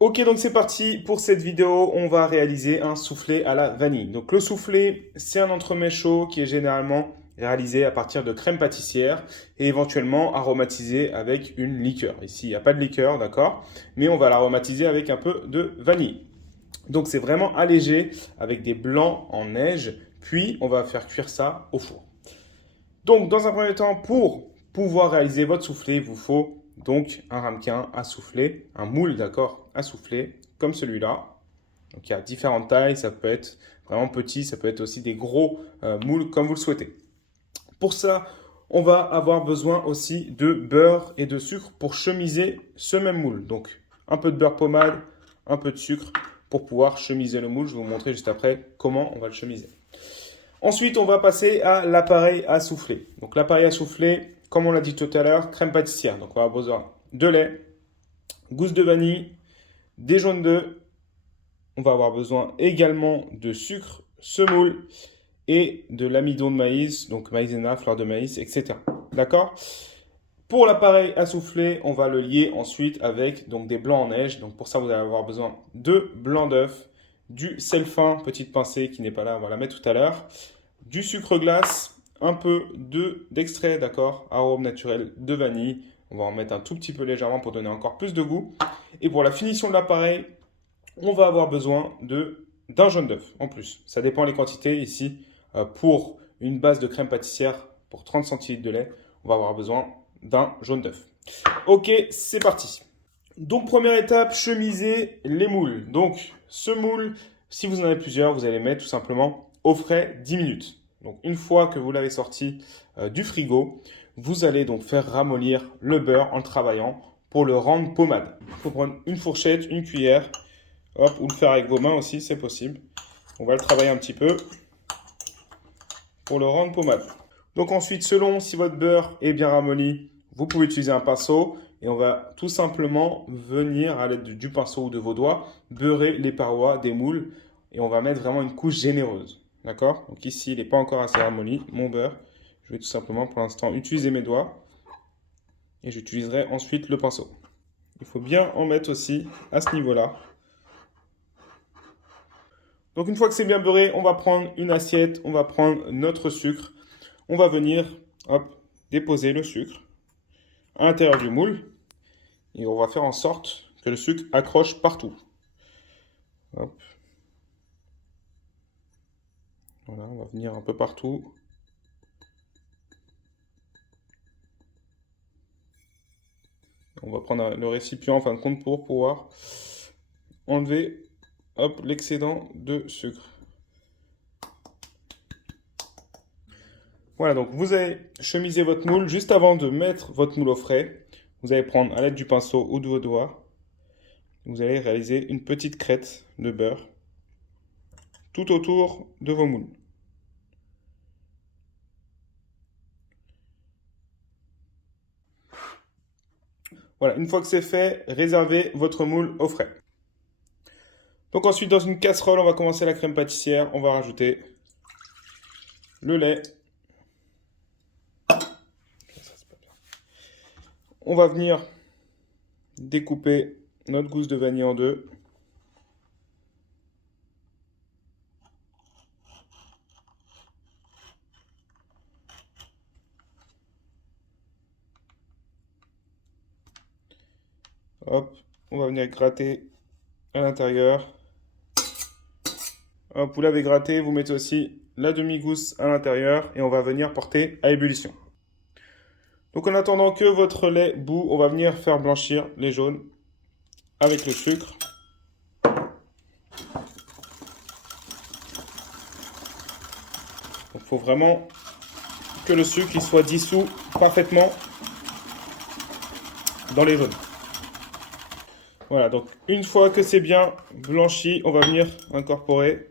Ok, donc c'est parti pour cette vidéo. On va réaliser un soufflé à la vanille. Donc le soufflé, c'est un entremets chaud qui est généralement réalisé à partir de crème pâtissière et éventuellement aromatisé avec une liqueur. Ici, il n'y a pas de liqueur, d'accord? Mais on va l'aromatiser avec un peu de vanille. Donc c'est vraiment allégé avec des blancs en neige. Puis on va faire cuire ça au four. Donc, dans un premier temps, pour pouvoir réaliser votre soufflé, il vous faut donc un ramequin à souffler, un moule, d'accord, à souffler, comme celui-là. Donc, il y a différentes tailles, ça peut être vraiment petit, ça peut être aussi des gros moules, comme vous le souhaitez. Pour ça, on va avoir besoin aussi de beurre et de sucre pour chemiser ce même moule. Donc, un peu de beurre pommade, un peu de sucre pour pouvoir chemiser le moule. Je vais vous montrer juste après comment on va le chemiser. Ensuite, on va passer à l'appareil à souffler. Donc l'appareil à souffler, comme on l'a dit tout à l'heure, crème pâtissière. Donc on va avoir besoin de lait, gousse de vanille, des jaunes d'œufs. On va avoir besoin également de sucre, semoule et de l'amidon de maïs, donc maïzena, fleur de maïs, etc. D'accord? Pour l'appareil à souffler, on va le lier ensuite avec donc des blancs en neige. Donc pour ça, vous allez avoir besoin de blanc d'œuf, du sel fin, petite pincée qui n'est pas là, on va la mettre tout à l'heure, du sucre glace, un peu d'extrait, d'accord, arôme naturel de vanille. On va en mettre un tout petit peu légèrement pour donner encore plus de goût. Et pour la finition de l'appareil, on va avoir besoin d'un jaune d'œuf en plus. Ça dépend des quantités. Ici, pour une base de crème pâtissière pour 30 centilitres de lait, on va avoir besoin d'un jaune d'œuf. Ok, c'est parti. Donc première étape, chemiser les moules. Donc ce moule, si vous en avez plusieurs, vous allez mettre tout simplement au frais 10 minutes. Donc une fois que vous l'avez sorti du frigo, vous allez donc faire ramollir le beurre en le travaillant pour le rendre pommade. Il faut prendre une fourchette, une cuillère, hop, ou le faire avec vos mains aussi, c'est possible. On va le travailler un petit peu pour le rendre pommade. Donc ensuite, selon si votre beurre est bien ramolli, vous pouvez utiliser un pinceau et on va tout simplement venir à l'aide du pinceau ou de vos doigts beurrer les parois des moules et on va mettre vraiment une couche généreuse. D'accord? Donc ici, il n'est pas encore assez ramolli, mon beurre. Je vais tout simplement pour l'instant utiliser mes doigts et j'utiliserai ensuite le pinceau. Il faut bien en mettre aussi à ce niveau-là. Donc une fois que c'est bien beurré, on va prendre une assiette, on va prendre notre sucre, on va venir hop, déposer le sucre à l'intérieur du moule et on va faire en sorte que le sucre accroche partout. Hop. Voilà, on va venir un peu partout. On va prendre le récipient en fin de compte pour pouvoir enlever l'excédent de sucre. Voilà, donc vous allez chemiser votre moule juste avant de mettre votre moule au frais. Vous allez prendre à l'aide du pinceau ou de vos doigts. Vous allez réaliser une petite crête de beurre tout autour de vos moules. Voilà, une fois que c'est fait, réservez votre moule au frais. Donc ensuite, dans une casserole, on va commencer la crème pâtissière. On va rajouter le lait. On va venir découper notre gousse de vanille en deux. Hop, on va venir gratter à l'intérieur. Hop, vous l'avez gratté, vous mettez aussi la demi-gousse à l'intérieur et on va venir porter à ébullition. Donc en attendant que votre lait bout, on va venir faire blanchir les jaunes avec le sucre. Il faut vraiment que le sucre il soit dissous parfaitement dans les jaunes. Voilà, donc une fois que c'est bien blanchi, on va venir incorporer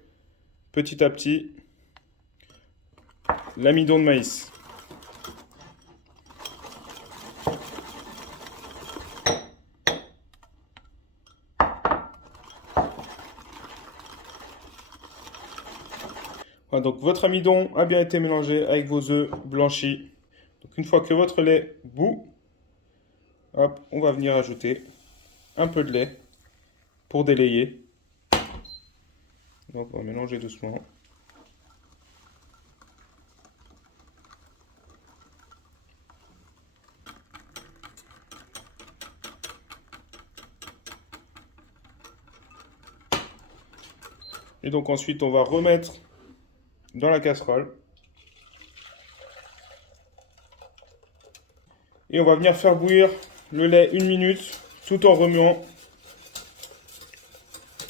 petit à petit l'amidon de maïs. Voilà, donc votre amidon a bien été mélangé avec vos œufs blanchis. Donc une fois que votre lait bout, hop, on va venir ajouter un peu de lait pour délayer. Donc on va mélanger doucement. Et donc ensuite on va remettre dans la casserole. Et on va venir faire bouillir le lait 1 minute tout en remuant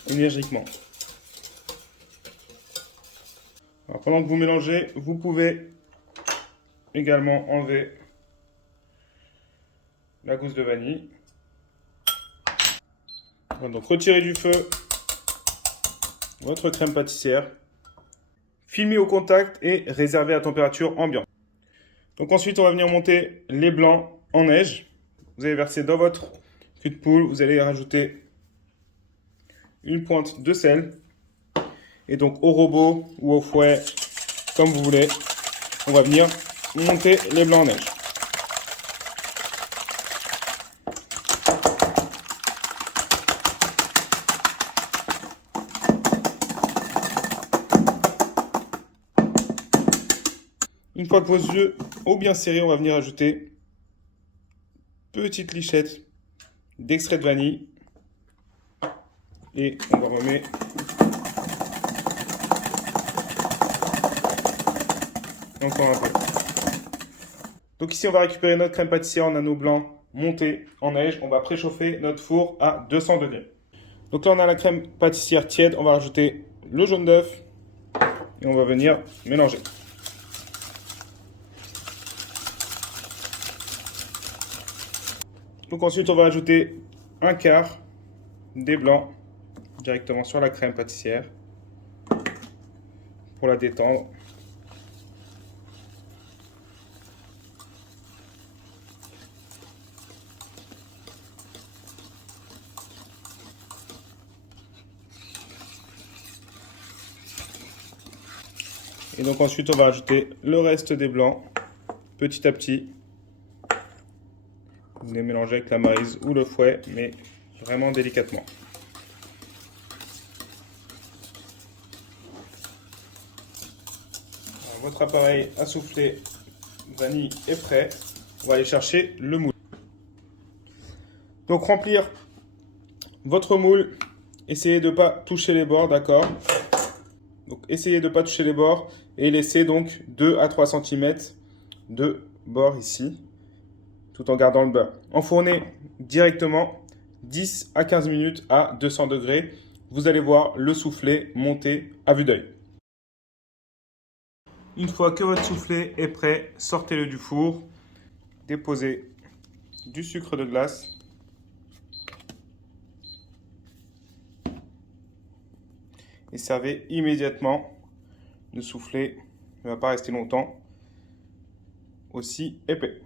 énergiquement. Alors, pendant que vous mélangez, vous pouvez également enlever la gousse de vanille. Voilà, donc retirez du feu votre crème pâtissière. Filmez au contact et réservez à température ambiante. Donc ensuite, on va venir monter les blancs en neige. Vous allez verser dans votre cul de poule, vous allez rajouter une pointe de sel. Et donc au robot ou au fouet, comme vous voulez, on va venir monter les blancs en neige. Une fois que vos œufs ont bien serré, on va venir ajouter petite lichette d'extrait de vanille. Et on va remettre encore un peu. Donc ici, on va récupérer notre crème pâtissière en anneaux blancs montée en neige. On va préchauffer notre four à 200 degrés. Donc là, on a la crème pâtissière tiède. On va rajouter le jaune d'œuf et on va venir mélanger. Donc ensuite, on va ajouter un quart des blancs directement sur la crème pâtissière pour la détendre. Et donc ensuite, on va ajouter le reste des blancs petit à petit. Vous les mélangez avec la maryse ou le fouet, mais vraiment délicatement. Alors, votre appareil à souffler vanille est prêt. On va aller chercher le moule. Donc remplir votre moule. Essayez de ne pas toucher les bords, d'accord? Donc essayez de ne pas toucher les bords et laissez donc 2 à 3 cm de bord ici, tout en gardant le beurre. Enfournez directement 10 à 15 minutes à 200 degrés. Vous allez voir le soufflé monter à vue d'œil. Une fois que votre soufflé est prêt, sortez-le du four. Déposez du sucre de glace. Et servez immédiatement. Le soufflé ne va pas rester longtemps aussi épais.